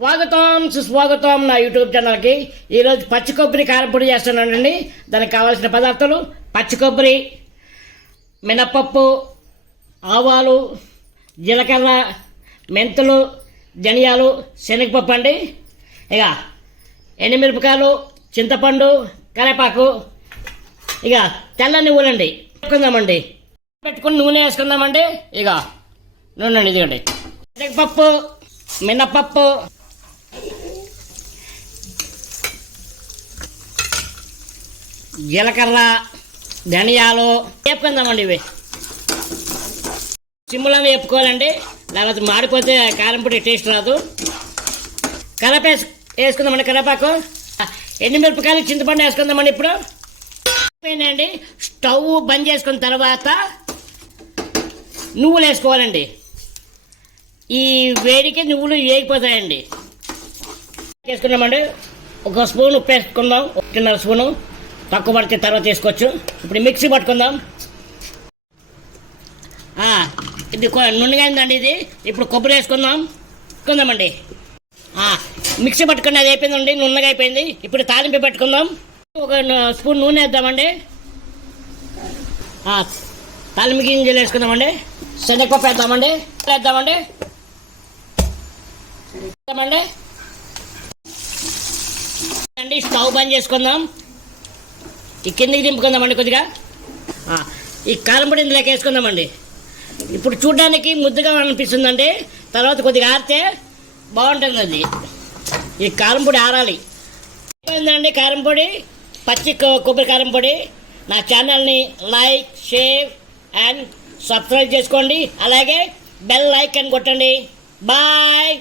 స్వాగతం సుస్వాగతం నా యూట్యూబ్ ఛానల్కి. ఈరోజు పచ్చి కొబ్బరి కారపొడి చేస్తున్నానండి. దానికి కావాల్సిన పదార్థాలు: పచ్చి కొబ్బరి, మినపప్పు, ఆవాలు, జీలకర్ర, మెంతులు, ధనియాలు, శనగపప్పు అండి. ఇక ఎండుమిరపకాయలు, చింతపండు, కరివేపాకు, ఇక తెల్ల నువ్వులండి. పెట్టుకుందామండి. పెట్టుకుని నూనె వేసుకుందామండి. ఇక నూనె అండి, ఇదిగండి. శనగపప్పు, మినపప్పు, జీలకర్ర, ధనియాలు వేపుకుందామండి. ఇవి సిమ్లో వేపుకోవాలండి, లేకపోతే మాడిపోతే కారం పొడి టేస్ట్ రాదు. కరివేపాకు వేసుకుందామండి. కరివేపాకు, ఎండుమిరపకాయలు, చింతపండు వేసుకుందామండి. ఇప్పుడు అండి స్టవ్ బంద్ చేసుకున్న తర్వాత నువ్వులు వేసుకోవాలండి. ఈ వేడికి నువ్వులు వేగిపోతాయండి. వేసుకున్నామండి. ఒక స్పూన్ ఉప్పు వేసుకుందాం, 1.5 స్పూను. తక్కువ పడితే తర్వాత వేసుకోవచ్చు. ఇప్పుడు మిక్సీ పట్టుకుందాం. ఇది నున్నగా అయిందండి. ఇది ఇప్పుడు కొబ్బరి వేసుకుందామండి. మిక్సీ పట్టుకుని అది అయిపోయిందండి, నున్నగా అయిపోయింది. ఇప్పుడు తాలింపు పెట్టుకుందాం. ఒక స్పూన్ నూనె వేద్దామండి. తాలింపు గింజలు వేసుకుందామండి. శనగపప్పు వేద్దామండి. అండి స్టవ్ బంద్ చేసుకుందాం. ఈ కిందికి దింపుకుందామండి కొద్దిగా. ఈ కారం పొడి ఇందులోకి వేసుకుందామండి. ఇప్పుడు చూడడానికి ముద్దుగా అనిపిస్తుందండి, తర్వాత కొద్దిగా ఆరితే బాగుంటుంది. అది ఈ కారం పొడి ఆరాలి. అయిపోయిందండి కారం పొడి, పచ్చి కొబ్బరి కారం పొడి. నా ఛానల్ని లైక్, షేర్ అండ్ సబ్స్క్రైబ్ చేసుకోండి. అలాగే బెల్ ఐకాన్ కొట్టండి. బాయ్.